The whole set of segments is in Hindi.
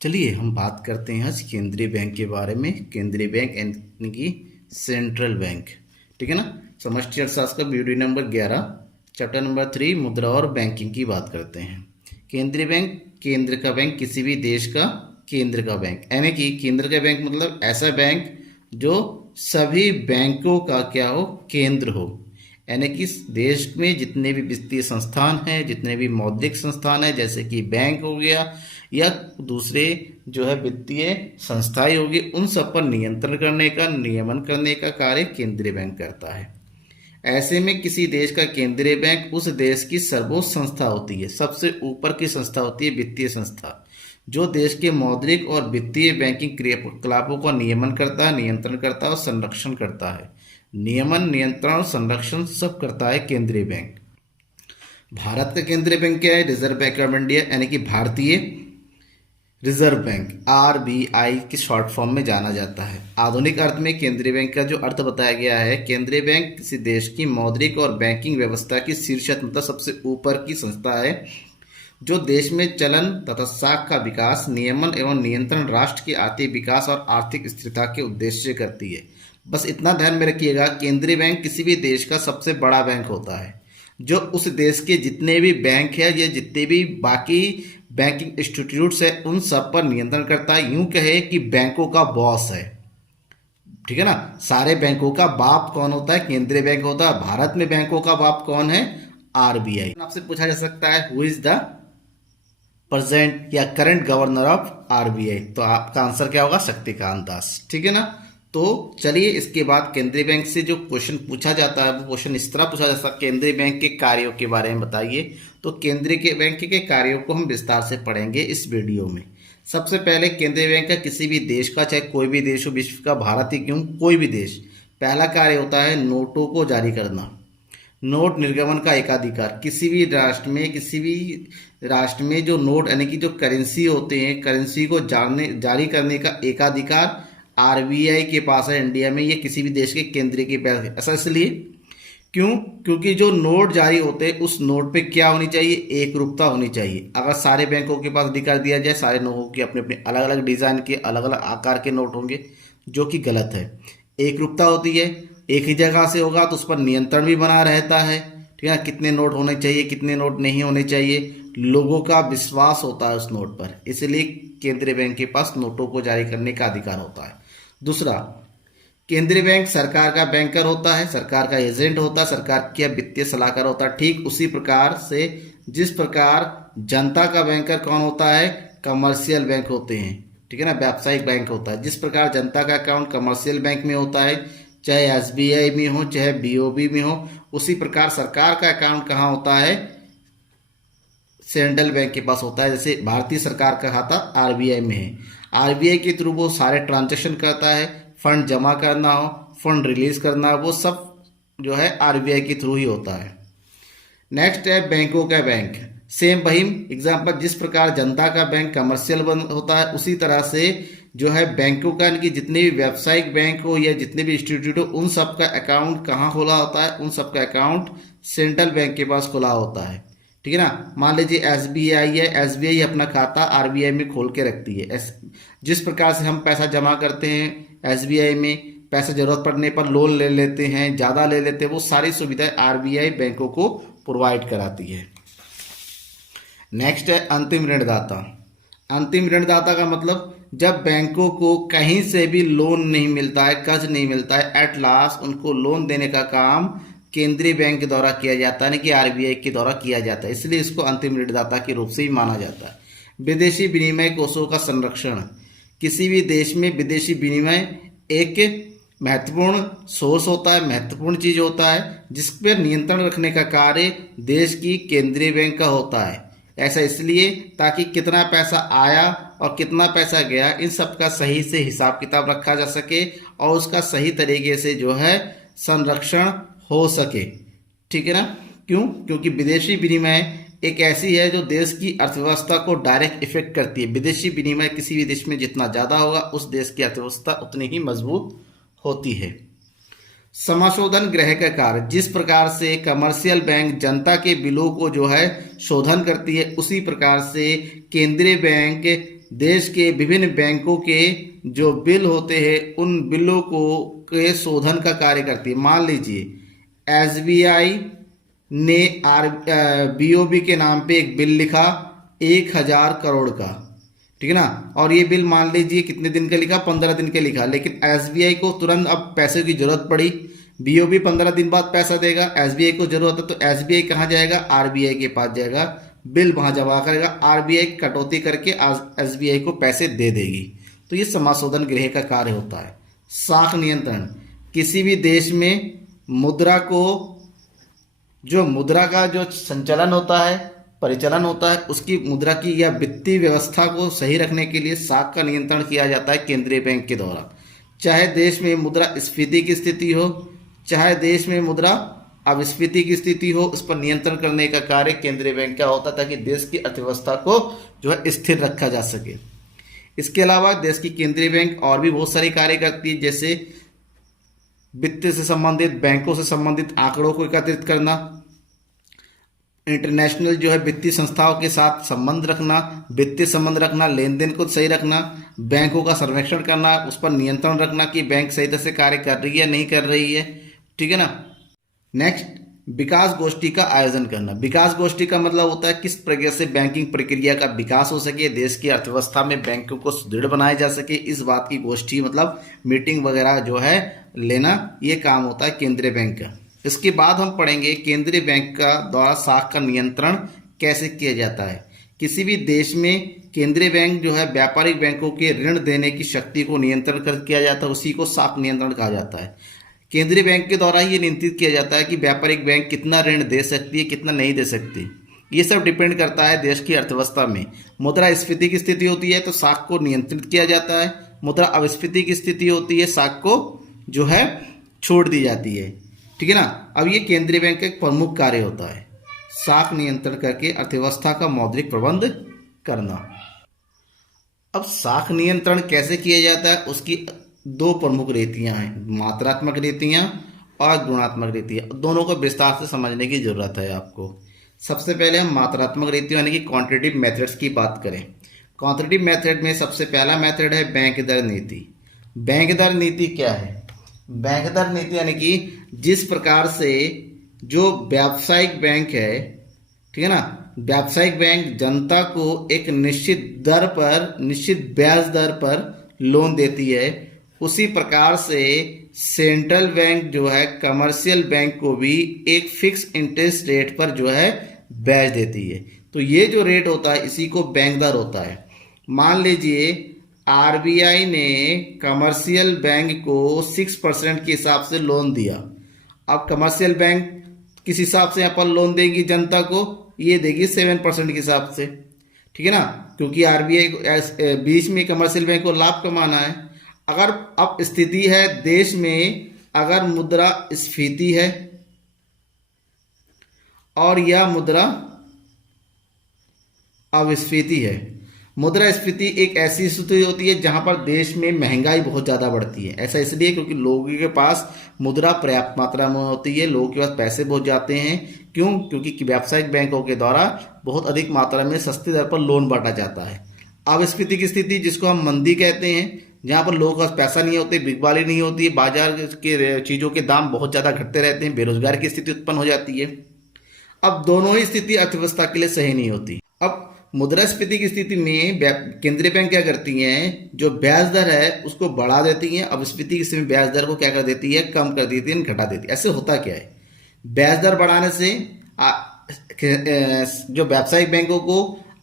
चलिए हम बात करते हैं आज केंद्रीय बैंक के बारे में। केंद्रीय बैंक यानी कि सेंट्रल बैंक, ठीक है ना। समष्टि अर्थशास्त्र का वीडियो नंबर 11 चैप्टर नंबर 3 मुद्रा और बैंकिंग की बात करते हैं। केंद्रीय बैंक, केंद्र का बैंक, किसी भी देश का केंद्र का बैंक, यानी कि केंद्र का बैंक मतलब ऐसा बैंक जो सभी बैंकों का क्या हो, केंद्र हो। यानी कि देश में जितने भी वित्तीय संस्थान हैं, जितने भी मौद्रिक संस्थान हैं, जैसे कि बैंक हो गया या दूसरे जो है वित्तीय संस्थाएं होगी, उन सब पर नियंत्रण करने का, नियमन करने का कार्य केंद्रीय बैंक करता है। ऐसे में किसी देश का केंद्रीय बैंक उस देश की सर्वोच्च संस्था होती है, सबसे ऊपर की संस्था होती है वित्तीय संस्था, जो देश के मौद्रिक और वित्तीय बैंकिंग क्रियाकलापों का नियमन करता है, नियंत्रण करता है और संरक्षण करता है। नियमन, नियंत्रण और संरक्षण सब करता है केंद्रीय बैंक। भारत का केंद्रीय बैंक क्या है? रिजर्व बैंक ऑफ इंडिया, यानी कि भारतीय रिजर्व बैंक, आरबीआई की शॉर्ट फॉर्म में जाना जाता है। आधुनिक अर्थ में केंद्रीय बैंक का जो अर्थ बताया गया है, केंद्रीय बैंक किसी देश की मौद्रिक और बैंकिंग व्यवस्था की शीर्ष मतलब सबसे ऊपर की संस्था है, जो देश में चलन तथा साख का विकास, नियमन एवं नियंत्रण, राष्ट्र की आर्थिक विकास और आर्थिक स्थिरता के उद्देश्य से करती है। बस इतना ध्यान में रखिएगा, केंद्रीय बैंक किसी भी देश का सबसे बड़ा बैंक होता है, जो उस देश के जितने भी बैंक है या जितने भी बाकी बैंकिंग इंस्टीट्यूट्स है उन सब पर नियंत्रण करता है। यूं कहे कि बैंकों का बॉस है, ठीक है ना। सारे बैंकों का बाप कौन होता है? केंद्रीय बैंक होता है। भारत में बैंकों का बाप कौन है? आरबीआई। आपसे पूछा जा सकता है हु इज द प्रेजेंट या करंट गवर्नर ऑफ आरबीआई, तो आपका आंसर क्या होगा? शक्तिकांत दास, ठीक है ना। तो चलिए इसके बाद केंद्रीय बैंक से जो क्वेश्चन पूछा जाता है वो क्वेश्चन इस तरह पूछा जाता है, केंद्रीय बैंक के कार्यों के बारे में बताइए। तो केंद्रीय के बैंक के कार्यों को हम विस्तार से पढ़ेंगे इस वीडियो में। सबसे पहले केंद्रीय बैंक का किसी भी देश का, चाहे कोई भी देश हो, विश्व का, भारत ही क्यों, कोई भी देश, पहला कार्य होता है नोटों को जारी करना, नोट निर्गमन का एकाधिकार। किसी भी राष्ट्र में जो नोट यानी कि जो करेंसी होते हैं, करेंसी को जारी करने का एकाधिकार आरबीआई के पास है इंडिया में। ये किसी भी देश के केंद्रीय के पास है। ऐसा इसलिए क्यों? क्योंकि जो नोट जारी होते हैं उस नोट पे क्या होनी चाहिए? एक रूपता होनी चाहिए। अगर सारे बैंकों के पास अधिकार दिया जाए, सारे नोटों के अपने अपने अलग अलग डिजाइन के, अलग अलग आकार के नोट होंगे, जो कि गलत है। एक रूपता होती है, एक ही जगह से होगा तो उस पर नियंत्रण भी बना रहता है, ठीक है। कितने नोट होने चाहिए, कितने नोट नहीं होने चाहिए, लोगों का विश्वास होता है उस नोट पर, इसलिए केंद्रीय बैंक के पास नोटों को जारी करने का अधिकार होता है। दूसरा, केंद्रीय बैंक सरकार का बैंकर होता है, सरकार का एजेंट होता है, सरकार का वित्तीय सलाहकार होता है। ठीक उसी प्रकार से जिस प्रकार जनता का बैंकर कौन होता है? कमर्शियल बैंक होते हैं, ठीक है ना, व्यावसायिक बैंक होता है। जिस प्रकार जनता का अकाउंट कमर्शियल बैंक में होता है, चाहे एसबीआई में हो, चाहे बीओबी में हो, उसी प्रकार सरकार का अकाउंट कहाँ होता है? सेंट्रल बैंक के पास होता है। जैसे भारतीय सरकार का खाता आरबीआई में है, आरबीआई के थ्रू वो सारे ट्रांजैक्शन करता है, फंड जमा करना हो, फंड रिलीज करना हो, वो सब जो है आरबीआई के थ्रू ही होता है। नेक्स्ट है बैंकों का बैंक। सेम वही एग्जांपल, जिस प्रकार जनता का बैंक कमर्शियल होता है, उसी तरह से जो है बैंकों का, यानी कि जितने भी व्यावसायिक बैंक हो या जितने भी इंस्टीट्यूट हो, उन सब का अकाउंट कहाँ खोला होता है? उन सब का अकाउंट सेंट्रल बैंक के पास खोला होता है, ठीक है ना। मान लीजिए एसबीआई है, एसबीआई अपना खाता आरबीआई में खोल के रखती है। जिस प्रकार से हम पैसा जमा करते हैं एसबीआई में, पैसा जरूरत पड़ने पर लोन ले लेते हैं, ज़्यादा ले लेते हैं, वो सारी सुविधाएं आरबीआई बैंकों को प्रोवाइड कराती है। नेक्स्ट है अंतिम ऋणदाता। अंतिम ऋणदाता का मतलब जब बैंकों को कहीं से भी लोन नहीं मिलता है, कर्ज नहीं मिलता है, एट लास्ट उनको लोन देने का काम केंद्रीय बैंक के द्वारा किया जाता है, यानी कि आरबीआई के द्वारा किया जाता है, इसलिए इसको अंतिम ऋणदाता के रूप से ही माना जाता है। विदेशी विनिमय कोषों का संरक्षण। किसी भी देश में विदेशी विनिमय एक महत्वपूर्ण सोर्स होता है, महत्वपूर्ण चीज होता है, जिस पर नियंत्रण रखने का कार्य देश की केंद्रीय बैंक का होता है। ऐसा इसलिए ताकि कितना पैसा आया और कितना पैसा गया, इन सब का सही से हिसाब किताब रखा जा सके और उसका सही तरीके से जो है संरक्षण हो सके, ठीक है ना। क्यों? क्योंकि विदेशी विनिमय एक ऐसी है जो देश की अर्थव्यवस्था को डायरेक्ट इफेक्ट करती है। विदेशी विनिमय किसी भी देश में जितना ज़्यादा होगा, उस देश की अर्थव्यवस्था उतनी ही मजबूत होती है। समाशोधन गृह का कार्य। जिस प्रकार से कमर्शियल बैंक जनता के बिलों को जो है शोधन करती है, उसी प्रकार से केंद्रीय बैंक देश के विभिन्न बैंकों के जो बिल होते हैं उन बिलों को के शोधन का कार्य करती है। मान लीजिए एसबीआई ने बीओबी के नाम पे एक बिल लिखा 1,000 करोड़ का, ठीक है ना, और ये बिल मान लीजिए कितने दिन का लिखा, 15 दिन का लिखा, लेकिन एसबीआई को तुरंत अब पैसे की जरूरत पड़ी। बीओबी 15 दिन बाद पैसा देगा, एसबीआई को जरूरत है तो एसबीआई कहाँ जाएगा, आरबीआई के पास जाएगा, बिल वहां जमा करेगा, आरबीआई कटौती करके एसबीआई को पैसे दे देगी। तो ये समाशोधन गृह का कार्य होता है। साख नियंत्रण, किसी भी देश में मुद्रा को, जो मुद्रा का जो संचालन होता है, परिचालन होता है, उसकी मुद्रा की या वित्तीय व्यवस्था को सही रखने के लिए साख का नियंत्रण किया जाता है केंद्रीय बैंक के द्वारा। चाहे देश में मुद्रा स्फीति की स्थिति हो, चाहे देश में मुद्रा अपस्फीति की स्थिति हो, उस पर नियंत्रण करने का कार्य केंद्रीय बैंक का होता है ताकि देश की अर्थव्यवस्था को जो है स्थिर रखा जा सके। इसके अलावा देश की केंद्रीय बैंक और भी बहुत सारे कार्य करती है, जैसे वित्त से संबंधित, बैंकों से संबंधित आंकड़ों को एकत्रित करना, इंटरनेशनल जो है वित्तीय संस्थाओं के साथ संबंध रखना, वित्तीय संबंध रखना, लेन देन को सही रखना, बैंकों का सर्वेक्षण करना, उस पर नियंत्रण रखना कि बैंक सही तरह से कार्य कर रही है नहीं कर रही है, ठीक है ना। नेक्स्ट, विकास गोष्ठी का आयोजन करना। विकास गोष्ठी का मतलब होता है किस प्रकार से बैंकिंग प्रक्रिया का विकास हो सके, देश की अर्थव्यवस्था में बैंकों को सुदृढ़ बनाया जा सके, इस बात की गोष्ठी मतलब मीटिंग वगैरह जो है लेना, ये काम होता है केंद्रीय बैंक का। इसके बाद हम पढ़ेंगे केंद्रीय बैंक का द्वारा साख का नियंत्रण कैसे किया जाता है। किसी भी देश में केंद्रीय बैंक जो है व्यापारिक बैंकों के ऋण देने की शक्ति को नियंत्रण कर किया जाता है, उसी को साख नियंत्रण कहा जाता है। केंद्रीय बैंक के द्वारा ये नियंत्रित किया जाता है कि व्यापारिक बैंक कितना ऋण दे सकती है, कितना नहीं दे सकती। ये सब डिपेंड करता है देश की अर्थव्यवस्था में। मुद्रा स्फीति की स्थिति होती है तो साख को नियंत्रित किया जाता है, मुद्रा अपस्फीति की स्थिति होती है साख को जो है छोड़ दी जाती है, ठीक है ना। अब ये केंद्रीय बैंक का एक प्रमुख कार्य होता है, साख नियंत्रण करके अर्थव्यवस्था का मौद्रिक प्रबंध करना। अब साख नियंत्रण कैसे किया जाता है, उसकी दो प्रमुख रीतियां हैं, मात्रात्मक रीतियां और गुणात्मक रीतियां। दोनों को विस्तार से समझने की जरूरत है आपको। सबसे पहले हम मात्रात्मक रीतियों यानी कि क्वांटिटेटिव मेथड्स की बात करें। क्वांटिटेटिव मेथड में सबसे पहला मेथड है बैंक दर नीति। बैंक दर नीति क्या है? बैंक दर नीति यानी कि जिस प्रकार से जो व्यावसायिक बैंक है, ठीक है ना, व्यावसायिक बैंक जनता को एक निश्चित दर पर, निश्चित ब्याज दर पर लोन देती है, उसी प्रकार से सेंट्रल बैंक जो है कमर्शियल बैंक को भी एक फिक्स इंटरेस्ट रेट पर जो है ब्याज देती है। तो ये जो रेट होता है इसी को बैंक दर होता है। मान लीजिए आरबीआई ने कमर्शियल बैंक को 6% के हिसाब से लोन दिया। अब कमर्शियल बैंक किस हिसाब से यहाँ पर लोन देगी जनता को, ये देगी 7% के हिसाब से, ठीक है ना, क्योंकि आरबीआई को बीच में कमर्शियल बैंक को लाभ कमाना है। अगर अब स्थिति है देश में, अगर मुद्रा स्फीति है और यह मुद्रा अपस्फीति है। मुद्रा स्फीति एक ऐसी स्थिति होती है जहां पर देश में महंगाई बहुत ज़्यादा बढ़ती है। ऐसा इसलिए क्योंकि लोगों के पास मुद्रा पर्याप्त मात्रा में होती है, लोगों के पास पैसे बहुत जाते हैं। क्यों? क्योंकि व्यावसायिक बैंकों के द्वारा बहुत अधिक मात्रा में सस्ती दर पर लोन बांटा जाता है। अपस्फीति की स्थिति जिसको हम मंदी कहते हैं, जहाँ पर लोगों के पास पैसा नहीं होते, बिकवाली नहीं होती है, बाजार के चीज़ों के दाम बहुत ज़्यादा घटते रहते हैं, बेरोजगार की स्थिति उत्पन्न हो जाती है। अब दोनों ही स्थिति अर्थव्यवस्था के लिए सही नहीं होती। अब मुद्रास्फीति की स्थिति में केंद्रीय बैंक क्या करती हैं, जो ब्याज दर है उसको बढ़ा देती हैं। अपस्फीति की स्थिति में ब्याज दर को क्या कर देती है, कम कर देती है, घटा देती है। ऐसे होता क्या है, ब्याज दर बढ़ाने से जो व्यावसायिक बैंकों को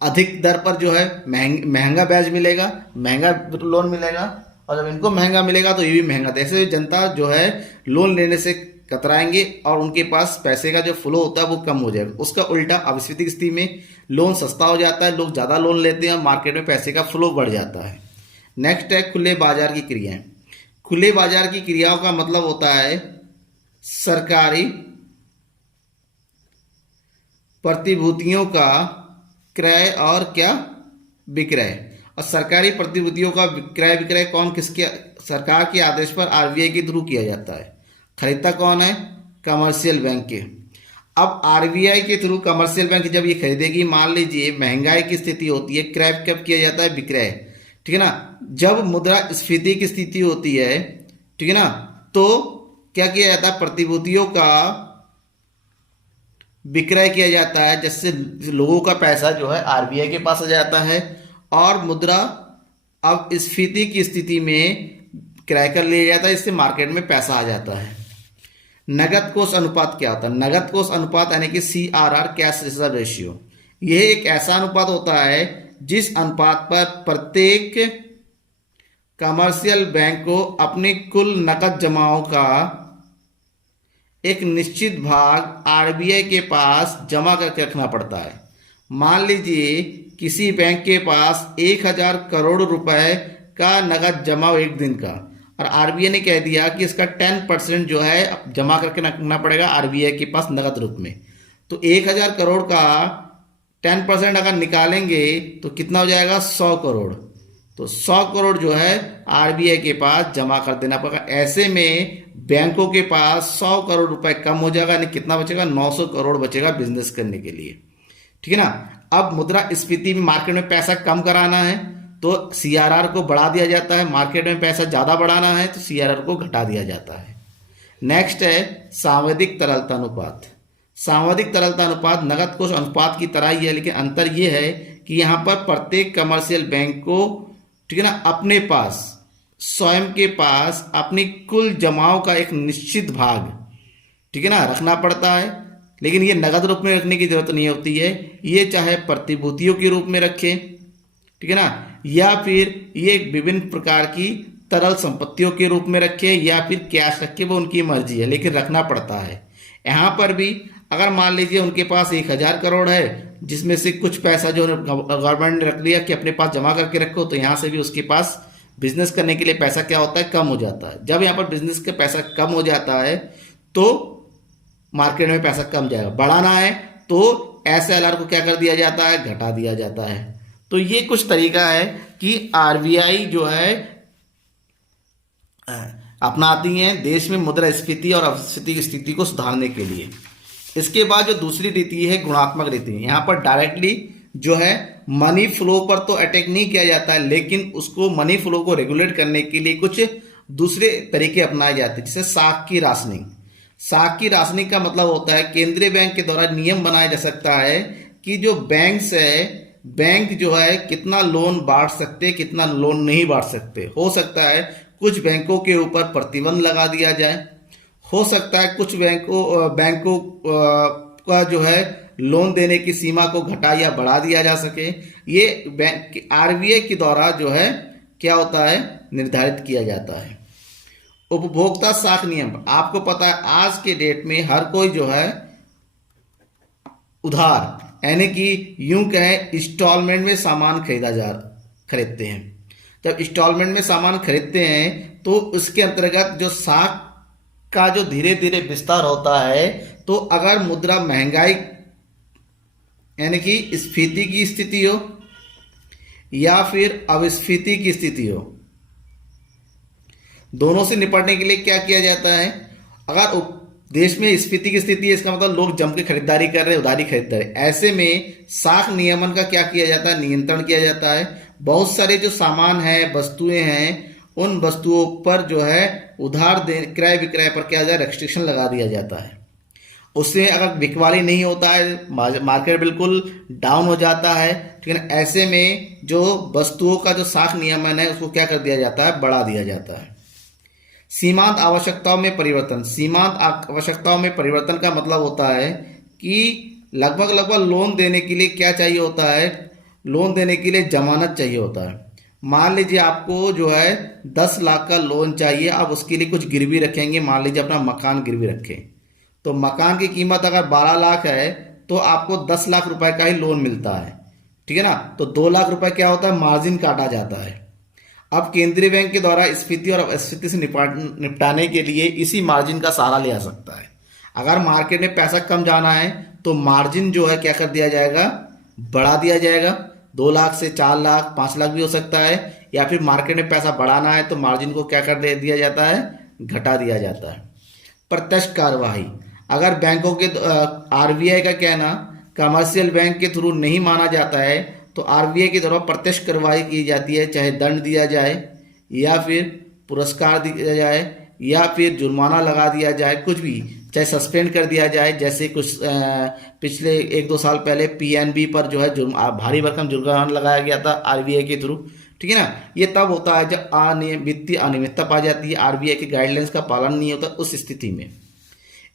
अधिक दर पर जो है महंगा ब्याज मिलेगा, महंगा लोन मिलेगा, और जब इनको महंगा मिलेगा तो ये भी महंगा। ऐसे जनता जो है लोन लेने से कतराएंगे और उनके पास पैसे का जो फ्लो होता है वो कम हो जाएगा। उसका उल्टा अपस्फीति की स्थिति में लोन सस्ता हो जाता है, लोग ज़्यादा लोन लेते हैं और मार्केट में पैसे का फ्लो बढ़ जाता है। नेक्स्ट है खुले बाजार की क्रियाएं। खुले बाजार की क्रियाओं का मतलब होता है सरकारी प्रतिभूतियों का क्रय और क्या विक्रय। और सरकारी प्रतिभूतियों का क्रय विक्रय कौन किसके, सरकार के आदेश पर आरबीआई के थ्रू किया जाता है। खरीदता कौन है, कमर्शियल बैंक के। अब आरबीआई के थ्रू कमर्शियल बैंक जब ये खरीदेगी, मान लीजिए महंगाई की स्थिति होती है, क्रय कब किया जाता है, विक्रय, ठीक है ना, जब मुद्रास्फीति की स्थिति होती है, ठीक है ना, तो क्या किया जाता है, प्रतिभूतियों का विक्रय किया जाता है, जिससे लोगों का पैसा जो है आरबीआई के पास आ जाता है और मुद्रा अब स्फीति की स्थिति में क्रय कर लिया जाता है, इससे मार्केट में पैसा आ जाता है। नगद कोष अनुपात क्या होता है? नगद कोष अनुपात यानी कि CRR, कैश रिजर्व रेशियो, यह एक ऐसा अनुपात होता है जिस अनुपात पर प्रत्येक कमर्शियल बैंक को अपनी कुल नकद जमाओं का एक निश्चित भाग आरबीआई के पास जमा करके रखना पड़ता है। मान लीजिए किसी बैंक के पास 1000 करोड़ रुपए का नगद जमा हो एक दिन का, और आरबीआई ने कह दिया कि इसका 10% जो है जमा करके रखना पड़ेगा आरबीआई के पास नगद रूप में। तो 1000 करोड़ का 10% अगर निकालेंगे तो कितना हो जाएगा, 100 करोड़। तो 100 करोड़ जो है आरबीआई के पास जमा कर देना पड़ेगा। ऐसे में बैंकों के पास 100 करोड़ रुपए कम हो जाएगा, यानी कितना बचेगा, 900 करोड़ बचेगा बिजनेस करने के लिए, ठीक है ना। अब मुद्रास्फीति में मार्केट में पैसा कम कराना है तो CRR को बढ़ा दिया जाता है, मार्केट में पैसा ज़्यादा बढ़ाना है तो CRR को घटा दिया जाता है। नेक्स्ट है सांविधिक तरलता अनुपात। सांविधिक तरलता अनुपात नगद कोष अनुपात की तरह ही है, लेकिन अंतर ये है कि यहाँ पर प्रत्येक कमर्शियल बैंक को, ठीक है ना, अपने पास स्वयं के पास अपनी कुल जमाओं का एक निश्चित भाग, ठीक है ना, रखना पड़ता है। लेकिन ये नगद रूप में रखने की जरूरत नहीं होती है, ये चाहे प्रतिभूतियों के रूप में रखें, ठीक है ना, या फिर ये विभिन्न प्रकार की तरल संपत्तियों के रूप में रखे या फिर कैश रखे, वो उनकी मर्जी है, लेकिन रखना पड़ता है। यहाँ पर भी अगर मान लीजिए उनके पास 1000 करोड़ है, जिसमें से कुछ पैसा जो गवर्नमेंट ने रख लिया कि अपने पास जमा करके रखो, तो यहाँ से भी उसके पास बिजनेस करने के लिए पैसा क्या होता है, कम हो जाता है। जब यहाँ पर बिजनेस का पैसा कम हो जाता है तो मार्केट में पैसा कम जाएगा। बढ़ाना है तो SLR को क्या कर दिया जाता है, घटा दिया जाता है। तो ये कुछ तरीका है कि आरबीआई जो है अपनाती है देश में मुद्रास्फीति और अपस्फीति की स्थिति को सुधारने के लिए। इसके बाद जो दूसरी रीति है गुणात्मक रीति, यहाँ पर डायरेक्टली जो है मनी फ्लो पर तो अटैक नहीं किया जाता है, लेकिन उसको मनी फ्लो को रेगुलेट करने के लिए कुछ दूसरे तरीके अपनाए जाते हैं, जैसे साख की राशनिंग। साख की राशनिंग का मतलब होता है केंद्रीय बैंक के द्वारा नियम बनाया जा सकता है कि जो बैंक्स है, बैंक जो है कितना लोन बांट सकते, कितना लोन नहीं बांट सकते। हो सकता है कुछ बैंकों के ऊपर प्रतिबंध लगा दिया जाए, हो सकता है कुछ बैंकों का जो है लोन देने की सीमा को घटा या बढ़ा दिया जा सके। ये बैंक आरबीआई के द्वारा जो है क्या होता है, निर्धारित किया जाता है। उपभोक्ता साख नियम, आपको पता है आज के डेट में हर कोई जो है उधार यानी कि यूं कहें इंस्टॉलमेंट में सामान खरीदते हैं। जब इंस्टॉलमेंट में सामान खरीदते हैं तो उसके अंतर्गत जो साख का जो धीरे धीरे विस्तार होता है, तो अगर मुद्रा महंगाई यानी कि स्फीति की स्थिति हो या फिर अपस्फीति की स्थिति हो, दोनों से निपटने के लिए क्या किया जाता है। अगर देश में स्फीति की स्थिति है, इसका मतलब लोग जम के खरीदारी कर रहे हैं, उधारी खरीद रहे हैं। ऐसे में साख नियमन का क्या किया जाता है, नियंत्रण किया जाता है। बहुत सारे जो सामान है, वस्तुएं हैं, उन वस्तुओं पर जो है उधार क्रय विक्रय पर क्या जाए, रेस्ट्रिक्शन लगा दिया जाता है। उससे अगर बिकवाली नहीं होता है, मार्केट बिल्कुल डाउन हो जाता है, ठीक है ना। ऐसे में जो वस्तुओं का जो साख नियमन है उसको क्या कर दिया जाता है, बढ़ा दिया जाता है। सीमांत आवश्यकताओं में परिवर्तन। सीमांत आवश्यकताओं में परिवर्तन का मतलब होता है कि लगभग लोन देने के लिए क्या चाहिए होता है, लोन देने के लिए जमानत चाहिए होता है। मान लीजिए आपको जो है 10 लाख का लोन चाहिए, आप उसके लिए कुछ गिरवी रखेंगे, मान लीजिए अपना मकान गिरवी रखें, तो मकान की कीमत अगर 12 लाख है तो आपको 10 लाख रुपए का ही लोन मिलता है, ठीक है ना। तो 2 लाख रुपए क्या होता है, मार्जिन काटा जाता है। अब केंद्रीय बैंक के द्वारा स्फीति और अपस्फीति से निपटाने के लिए इसी मार्जिन का सहारा लिया सकता है। अगर मार्केट में पैसा कम जाना है तो मार्जिन जो है क्या कर दिया जाएगा, बढ़ा दिया जाएगा। 2 लाख से 4 लाख 5 लाख भी हो सकता है, या फिर मार्केट में पैसा बढ़ाना है तो मार्जिन को क्या कर दिया जाता है, घटा दिया जाता है। प्रत्यक्ष कार्यवाही, अगर बैंकों के आरबीआई का कहना कमर्शियल बैंक के थ्रू नहीं माना जाता है तो आरबीआई की तरफ प्रत्यक्ष कार्रवाई की जाती है, चाहे दंड दिया जाए या फिर पुरस्कार दिया जाए या फिर जुर्माना लगा दिया जाए, कुछ भी, चाहे सस्पेंड कर दिया जाए। जैसे कुछ पिछले 1-2 साल पहले पीएनबी पर जो है भारी भरकम जुर्माना लगाया गया था आरबीआई के थ्रू, ठीक है ना। ये तब होता है जब वित्तीय अनियमितता पा जाती है, आरबीआई के गाइडलाइंस का पालन नहीं होता उस स्थिति में।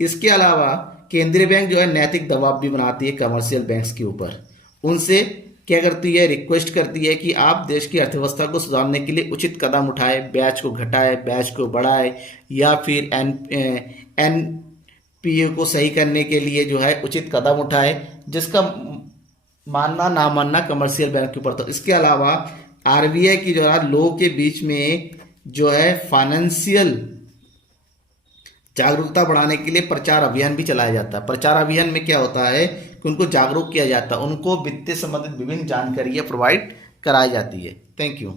इसके अलावा केंद्रीय बैंक जो है नैतिक दबाव भी बनाती है कमर्शियल बैंक्स के ऊपर। उनसे क्या करती है, रिक्वेस्ट करती है कि आप देश की अर्थव्यवस्था को सुधारने के लिए उचित कदम उठाए, ब्याज को घटाए, ब्याज को बढ़ाए या फिर एनपीए को सही करने के लिए जो है उचित कदम उठाए, जिसका मानना ना मानना कमर्शियल बैंक के ऊपर था। इसके अलावा आरबीआई की जो है लोगों के बीच में जो है फाइनेंशियल जागरूकता बढ़ाने के लिए प्रचार अभियान भी चलाया जाता है। प्रचार अभियान में क्या होता है कि उनको जागरूक किया जाता है, उनको वित्तीय संबंधित विभिन्न जानकारियां प्रोवाइड कराई जाती है। Thank you.